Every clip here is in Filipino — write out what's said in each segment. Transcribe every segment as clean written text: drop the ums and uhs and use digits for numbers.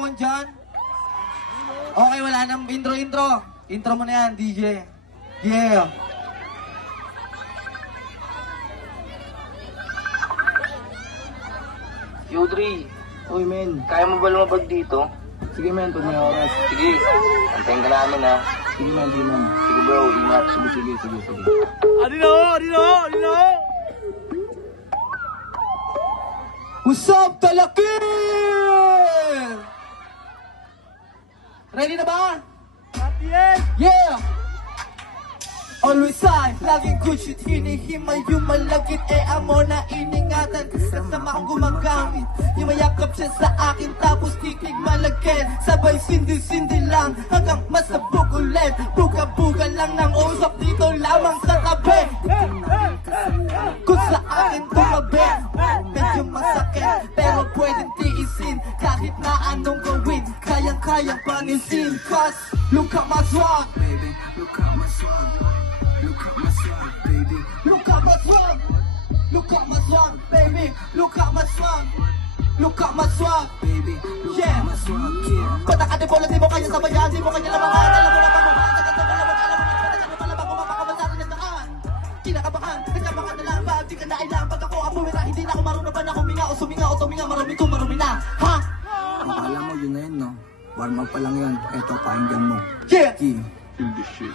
katawan dyan? Okay, wala nang intro. Intro mo na yan, DJ. Yeah. Yodri, Uy, men. kaya mo ba lumabag dito? Sige, men. Pag may oras. Sige, antayin ka namin ha. Sige, men. Sige, men. Sige bro, ingat. Sige. Ano? What's up, Talaki? Ready na ba? Yeah! Always I, laging good shit, hinihimay yung malagit. Amo na iningatan, kasama kong gumagamit. Yung mayakap siya sa akin, tapos kikig malagit. Sabay sindi-sindi lang, hanggang masabog ulit. Buga-buga lang ng usap dito lamang sa tabi. Kung sa akin tumabi, medyo masakit, pero pwedeng tiisin. Kahit na anong gawin, kayang-kayang panisin. Cause look at my swag, baby. Look at my swag. Look at my swag, baby. Look at my swag. Look at my swag, baby. Look at my swag. Look at my swag, baby. Look at my swag, yeah. Patakati bola, di mo kaya sabayan, di mo kaya lamangan. Alam mo na pamuhan, sa ganda mo lamang, alam mo na palabang kumapakabansaran ng daan. Kinakabahan, nagkabahan na lang, di ka nailang. Pag ako apuwira, hindi na ako marunong ba na huminga o suminga o tuminga, marumi na, ha? Akala mo yun na yun, no? Warm up pa lang yun. Eto, pakinggan mo. Yeah! Feel the shit.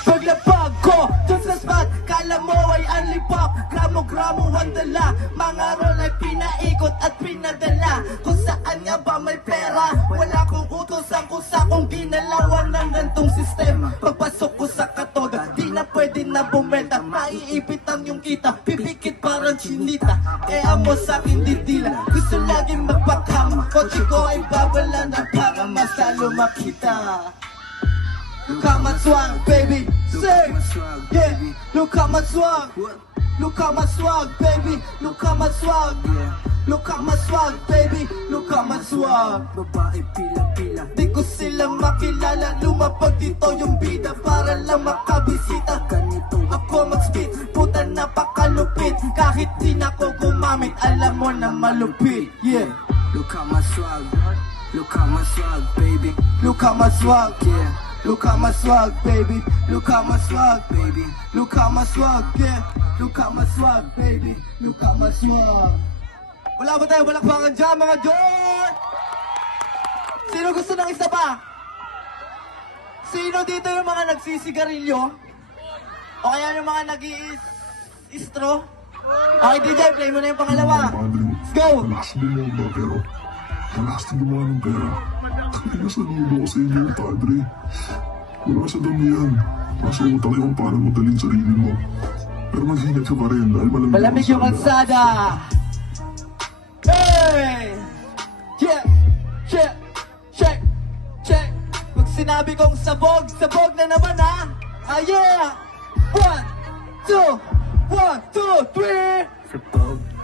Paglapag ko dun sa spot, kala mo ay only pop. Gramo-gramo ang dala, mga roll ay pinaikot at pinadala. Kung saan nga ba may pera, wala kong utos ang kusa kong ginalawan ng gantong sistema. Pagpasok ko sa katoda, di na pwede na bumenta. Maiipit ang yung kita, pipikit parang chinita. Kaya mo sa'kin didila, gusto laging magpakama. Kotse ko ay babala na para masalo makita. Look at my swag, baby. Say, yeah. Look at my swag. Look at my swag, baby. Look at my swag. Look at my swag, baby. Look at my swag. Babae, pila-pila. Di ko sila makilala. Lumapag dito yung bida para lang makabisita. Ganito Ako mag-spit, puta napakalupit. Kahit di na ko gumamit, alam mo na malupit. Yeah. Look at my swag. Look at my swag, baby. Look at my swag. Yeah. Look at my swag, baby. Look at my swag, Baby. look at my swag, yeah. Look at my swag, baby. Look at my swag. Wala ba tayo balakbakan dyan, mga Jor? Sino gusto ng isa pa? Sino dito yung mga nagsisigarilyo? O kaya yung mga nag-i-istro? Okay, DJ, play mo na yung pangalawa. Let's go! Malakas din mo ba, pero malakas din gumawa ng pera. Hindi sa nudo ko sa inyo, padre. Wala sa dami yan. Kaso utang yung parang madalin sarili mo. Pero mag-ingat ka pa rin dahil Malamig yung kalsada! Hey! Yeah! Check! Check! Check! Pag sinabi kong sabog, sabog na naman ha! Ah yeah! 1, 2! 1, 2, 3!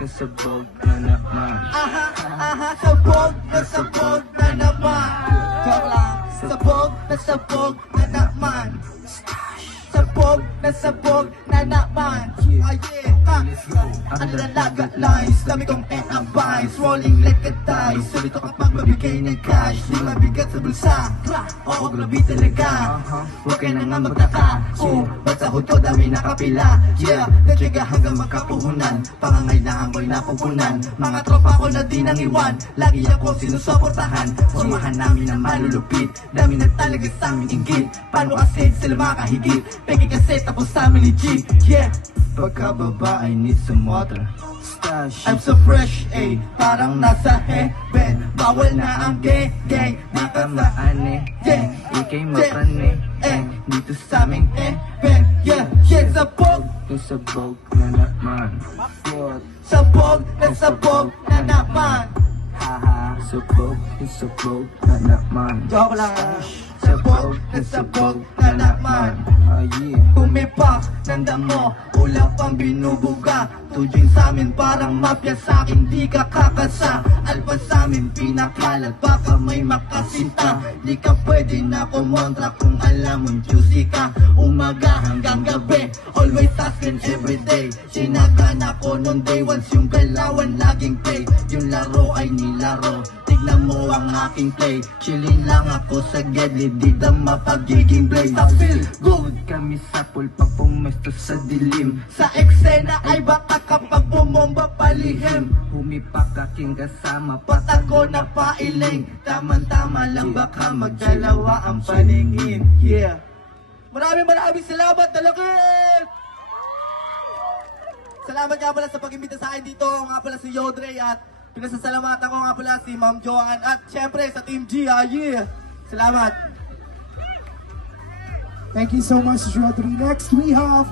Sabog na naman. Aha, sabog na naman. Joke lang. Sabog na naman. Sabog na naman. Ah yeah, ha. Ano na laga lines, dami kong advice. Rolling like a dice, solito kapag mabigay ng cash. Di mabigat sa bulsa, oo grabe talaga. Huwag ka na nga magtaka, ba't sa hudyo dami nakapila. Yeah, nagtiga hanggang magkapuhunan, pangangailangan ko'y napupunan. Mga tropa ko na di nang iwan, lagi ako sinusuportahan. Formahan namin ang malulupit, dami na talaga sa amin inggit. Paano kasi sila makahigit, peke kasi tapos sa amin legit. Yeah, pagkababa I need some water. I'm so fresh, eh, parang nasa heaven. Bawal na ang gay, di ka maane, yeah, Ika'y maprane, dito sa aming heaven. Yeah, sabog na naman. Sabog na naman. Haha, sabog na naman. Joke lang. Sabog na naman. Ah yeah. Tumipak ng damo, ulap ang binubuga. Tujin sa amin parang mafia, sa akin di ka kakasa. Alpa sa namin pinakalat, baka may makasinta. Di ka pwede na kumontra kung alam mong juicy ka. Umaga hanggang gabi, always asking everyday. Sinagan ako nung day once, yung galawan laging play. Yung laro ay nilaro, tignan mo ang aking play. Chilling lang ako sa gilid, di dama pagiging blaze. I feel good, kami sa pulpa pumesto sa dilim. Sa eksena ay baka kapag bumomba palihim. Humipak aking kasama, patago na pailing. Tama-tama lang baka magdalawa ang paningin. Yeah. Maraming salamat, Dalakit! Salamat nga pala sa pag-imbita sa akin dito. Ako nga pala si Yodre at pinasasalamatan ko nga pala si Ma'am Joanne at syempre sa Team G. Yeah! Salamat! Thank you so much, Rodri. Next, we have